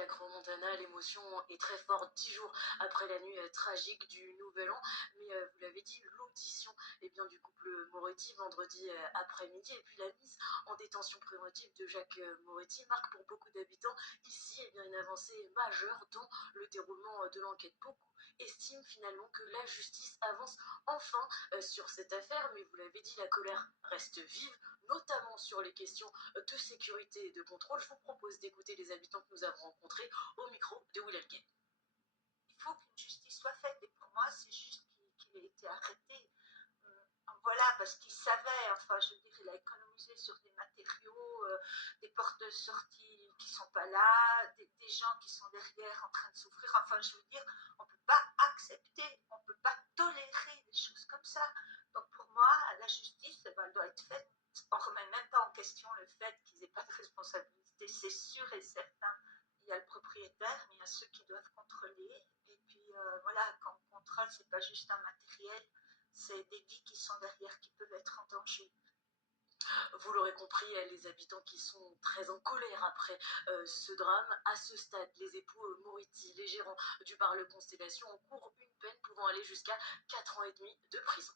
à Crans-Montana, l'émotion est très forte 10 jours après la nuit tragique du Nouvel An. Mais vous l'avez dit, l'audition du couple Moretti vendredi après-midi et puis la mise en détention préventive de Jacques Moretti marque pour beaucoup d'habitants ici une avancée majeure dans le déroulement de l'enquête. Beaucoup estiment finalement que la justice avance enfin sur cette affaire, mais vous l'avez dit, la colère reste vive, notamment sur les questions de sécurité et de contrôle. Je vous propose d'écouter les habitants que nous avons rencontrés au micro de Will Gay. Il faut qu'une justice soit faite et pour moi c'est juste qu'il ait été arrêté. Voilà, parce qu'il savait, enfin je veux dire, il a économisé sur des matériaux, des portes de sortie qui sont pas là, des gens qui sont derrière en train de souffrir. Enfin je veux dire, on peut pas accepter, on peut pas tolérer des choses comme ça. Donc pour moi, la justice, elle doit être faite. On ne remet même pas en question le fait qu'ils n'aient pas de responsabilité, c'est sûr et certain. Il y a le propriétaire, mais il y a ceux qui doivent contrôler. Et puis voilà, quand on contrôle, c'est pas juste un matériel, c'est des vies qui sont derrière qui peuvent être en danger. Vous l'aurez compris, les habitants qui sont très en colère après ce drame. À ce stade, les époux Moretti, les gérants du bar Le Constellation, encourent une peine pouvant aller jusqu'à 4 ans et demi de prison.